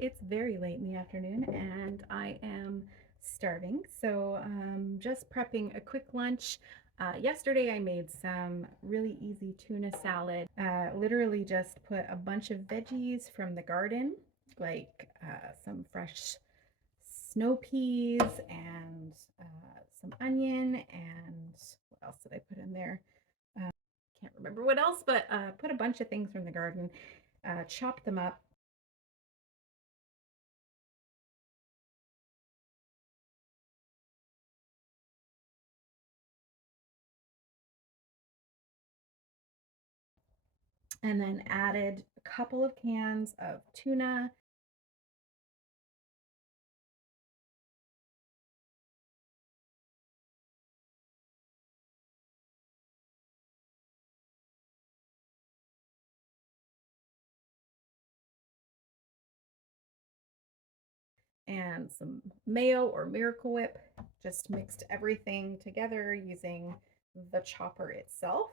It's very late in the afternoon and I am starving. So just prepping a quick lunch. Yesterday I made some really easy tuna salad. Literally just put a bunch of veggies from the garden, like some fresh snow peas and some onion, and what else did I put in there? Can't remember what else, but put a bunch of things from the garden, chopped them up. And then added a couple of cans of tuna and some mayo or Miracle Whip. Just mixed everything together using the chopper itself.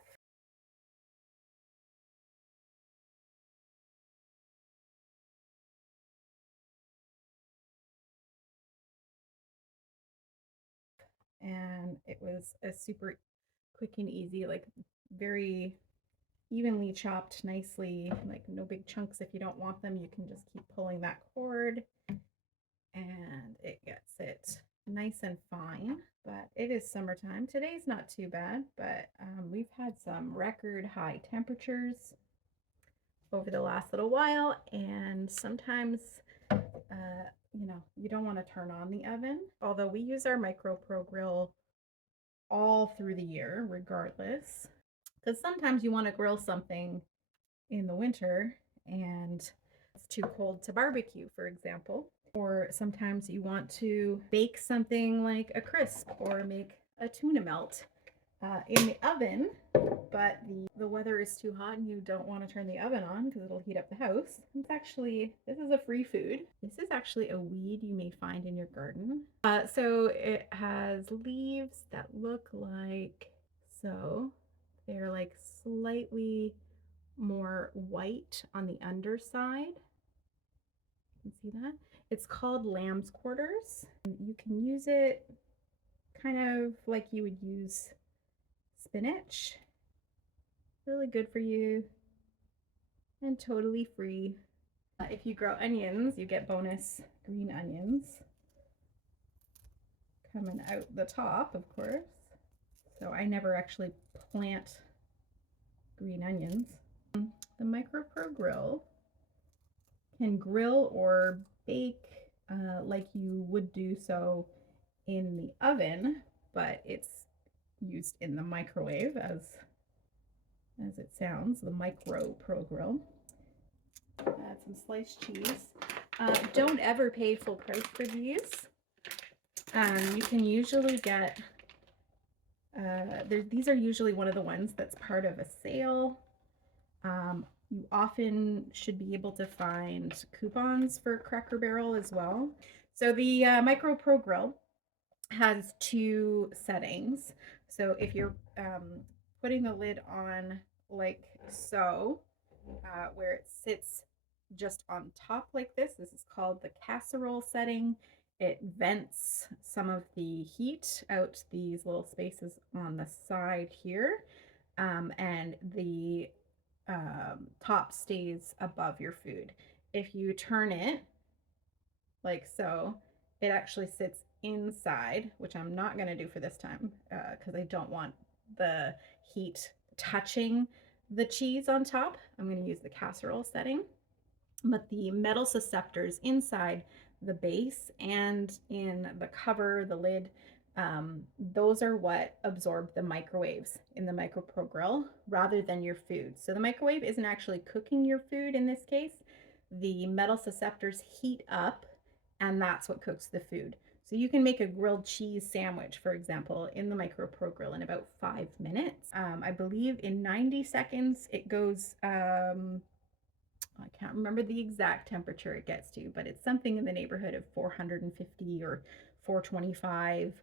And it was a super quick and easy, like very evenly chopped nicely, like no big chunks. If you don't want them, you can just keep pulling that cord and it gets it nice and fine. But it is summertime. Today's not too bad, but we've had some record high temperatures over the last little while, and sometimes you don't want to turn on the oven. Although we use our MicroPro Grill all through the year regardless, because sometimes you want to grill something in the winter and it's too cold to barbecue, for example. Or sometimes you want to bake something like a crisp or make a tuna melt in the oven, but the weather is too hot and you don't want to turn the oven on because it'll heat up the house. This is a free food. This is actually a weed you may find in your garden. So it has leaves that look like so. They're like slightly more white on the underside. You can see that. It's called lamb's quarters. You can use it kind of like you would use spinach. Really good for you and totally free. If you grow onions, you get bonus green onions coming out the top, of course. So I never actually plant green onions. The MicroPro Grill can grill or bake like you would do so in the oven, but it's used in the microwave as it sounds, the MicroPro Grill. Add some sliced cheese. Don't ever pay full price for these. You can usually get, these are usually one of the ones that's part of a sale. You often should be able to find coupons for Cracker Barrel as well. So the MicroPro Grill has two settings. So if you're putting the lid on like so, where it sits just on top like this is called the casserole setting. It vents some of the heat out these little spaces on the side here, and the top stays above your food. If you turn it like so, it actually sits inside, which I'm not going to do for this time because I don't want the heat touching the cheese on top. I'm going to use the casserole setting. But the metal susceptors inside the base and in the cover, the lid, those are what absorb the microwaves in the MicroPro Grill rather than your food. So the microwave isn't actually cooking your food in this case. The metal susceptors heat up and that's what cooks the food. So you can make a grilled cheese sandwich, for example, in the MicroPro Grill in about 5 minutes. I believe in 90 seconds it goes, I can't remember the exact temperature it gets to, but it's something in the neighborhood of 450 or 425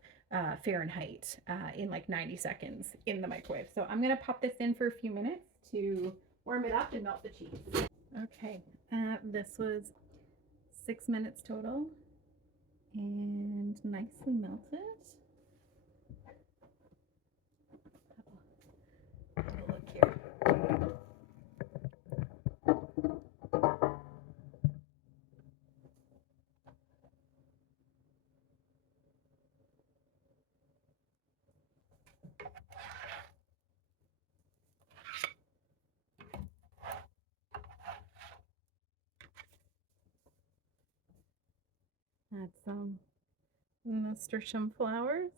Fahrenheit in like 90 seconds in the microwave. So I'm going to pop this in for a few minutes to warm it up and melt the cheese. Okay, this was 6 minutes total, and nicely melted. Have a look here. Add some nasturtium flowers.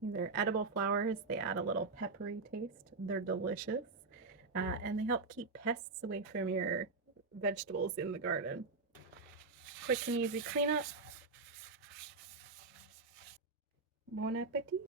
These are edible flowers. They add a little peppery taste. They're delicious. And they help keep pests away from your vegetables in the garden. Quick and easy cleanup. Bon appetit.